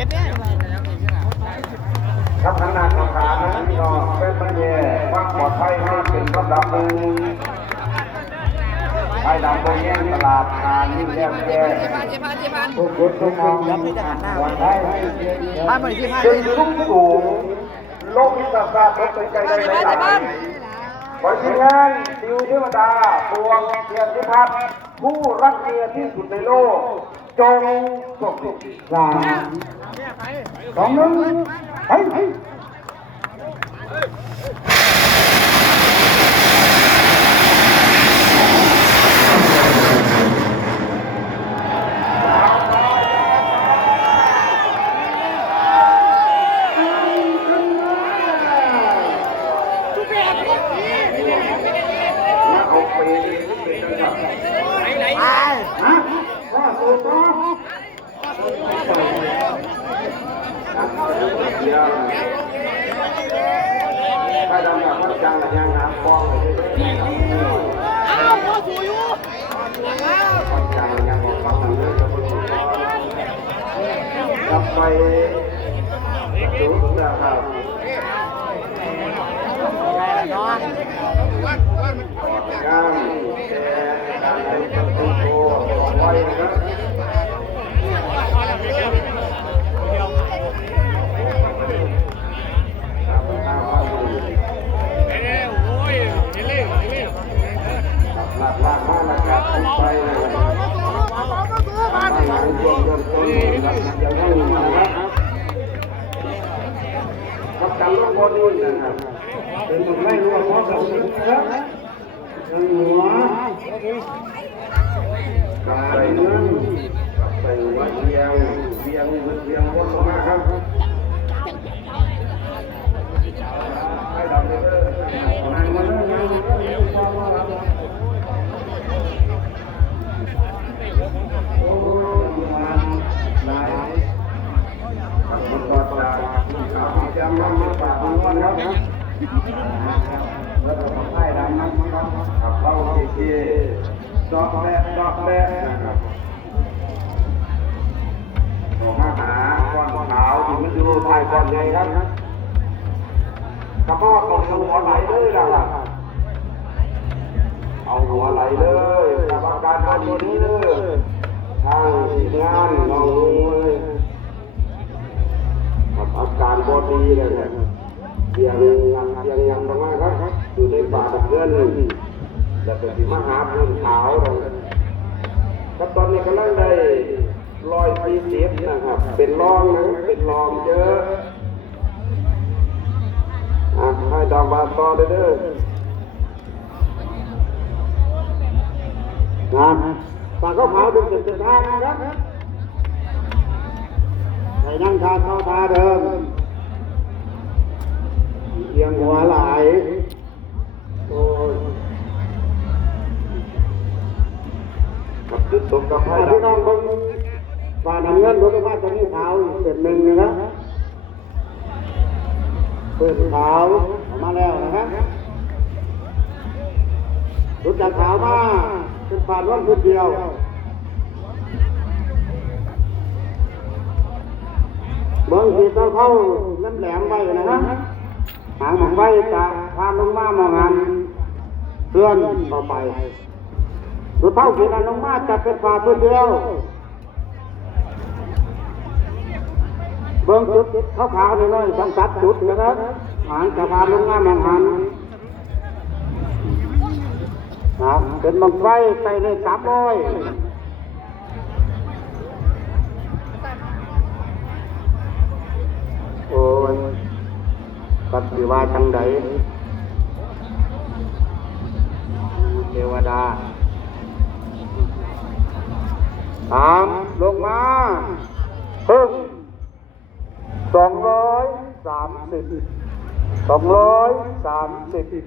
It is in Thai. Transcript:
ด็ดเนี่ยครับทางด้านของขานะพี่น้องเป็นประเด็นความปลอดภัยให้เป็นลำดับหนึ่งไอ้ดำโบแย่งตลาดงานยิ่งแย่งแย่ทุกคนทุกมองปลอดภัยให้เป็นสูงสูงโลกวิทยาศาสตร์รถไฟไกลได้หลายขอทีมงานดิวเทวดาพวงเทียนพิพัฒน์ผู้รักเมียที่สุดในโลกจงจบสามสองหนึ่งไปถ้าดำกับพระจังหรือยังน้ำฟองเลยอ้าวพ่อสูอยู่พระจังยังบอกฟังหนังเรื่องจะเป็นกลับไปจุดนะครับงานแกการไหนเป็นตัวไว้นะครับหลักมากนะครับไปเลยหลังช่วงต้นนะครับยังไม่มีนะครับกับการลงบอลนี่นะครับเป็นตัวไม่รู้ว่าเขาจะนะครับหัวกายนั่งใส่หัวเวียงวนลงมาครับให้ดำเลยนั่งมาเลยนั่งโอ้นายมันก็จะขาจะมันปากมันครับแล้วก็ให้ดำนะครับขับเข้าที่ดอกแรกนะครับออกมาหาก้อนขาวที่มันอยู่ภายก้อนใหญ่ครับกระเพาะของหัวไหลเลยล่ะเอาหัวไหลเลยกรรมการพอดีเลยทางทีมงานลองดูเลยอาการบอดีเลยเนี่ยเสียงยังตรงนั้นครับอยู่ในป่าตะเกียนแต่เป็นที่มหาพื้นขาวเลยครับตอนนี้กำลังได้140นะครับเป็นรองเยอะให้ดำบานต่อเด้องานป่าเขาเผาเป็นเส้นทางนะครับให้นั่งทานเข้าทาเดิมเอียงหัวไหลโอ้ยกับจุดตกกับพ่อที่น้องคนป่าน้ำเงินรถไฟจะมีขาวเส้นหนึ่งนะครับเปิดขาวออกมาแล้วนะครับรถจากขาวมาเป็นผ่านวันพุธเดียวเบื้องที่ต้องเข้าน้ำแหลมไปนะครับหางของไว้จะพานลงมามองหันเพื่อนต่อไปรถเท่าขีดลงมาจะเป็นผ่านพุธเดียวเบื้องจุดขาวๆเลย2-3 จุดนะครับหางจะพานลงมามองหันเป็นบังไฟไปเลย300โอ้ยปฏิวัติจังใดเทวดาตามลงมาพึ่ง230